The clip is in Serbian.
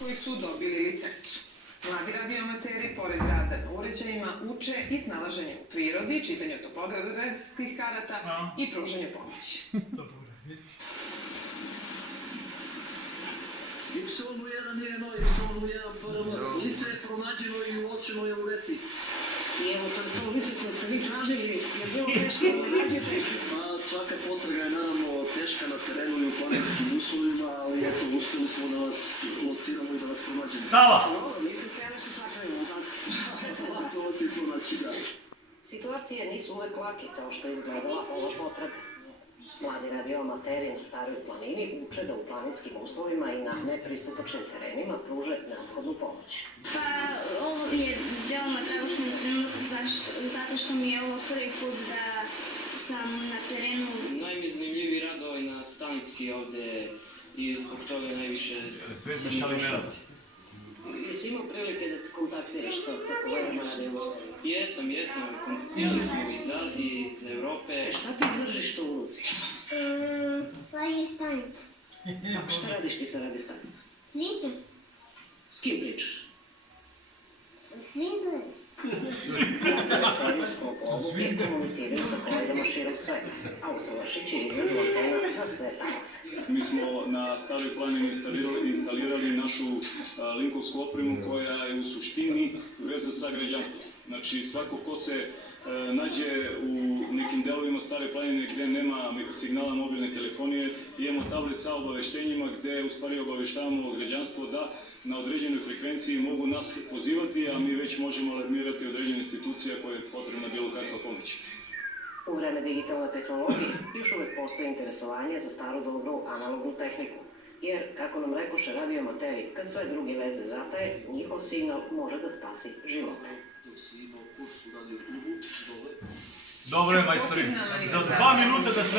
koji su dobili licencu. Mladi radioamateri, pored rada na uređajima, uče i snalaženje u prirodi, čitanje topografskih karata i pružanje pomoći. Y1 Y1 PRM. Lice je pronađeno i uočeno je u reci. I evo, to je to lice koje ste vi tražili, je bilo teško da nađete. Svaka potraga je naravno teška na terenu i u planinskim uslovima, ali eto, uspjeli smo da vas lociramo i da vas pronađemo. Sava! Dobro, niste se ja nešto sakravimo, tako? Lako vas je pronaći, da. Situacije nisu uvek lake kao što je izgledala ova potraga. Mladi radioamateri na Staroj planini uče da u planinskim uslovima i na nepristupačnim terenima pruže neophodnu pomoć. Pa, ovo je veoma dragocen trenutak zato što mi je ovo prvi put da sam na terenu. Najmizanimljiviji radovi na stanici ovde i zbog toga najviše sam ušati. Jesi imao prilike da kontaktiraš sa kolegama radioamaterima? Jesam. Kontaktirali smo iz Azije, iz Evrope. Šta ti držiš to u ruci? Radio stanica. A šta radiš ti sa radio stanicom? Pričam S kim pričaš? sa svim gledom. Radioamateriju zbog obuke komuniciraju sa kolegama širom sveta, a usavršiće izradu antena za sve talase. Mi smo na Staroj planini instalirali našu linkovsku opremu koja je u suštini veza sa građanstvom. Znači, svako ko se nađe u nekim delovima Stare planine gde nema signala mobilne telefonije, imamo tablet sa obaveštenjima gde u stvari obaveštavamo građanstvo da na određenoj frekvenciji mogu nas pozivati, a mi već možemo alarmirati određene institucije koje je potrebna bilo kakva pomoć. U vreme digitalne tehnologije još uvek postoji interesovanje za staru dobru analognu tehniku, jer, kako nam rekoše radioamateri, kad sve druge veze zataje, njihov signal može da spasi živote. Dok si imao kurs u radio klubu, dole. Dobro je, majstori. Za 2 minuta da sve...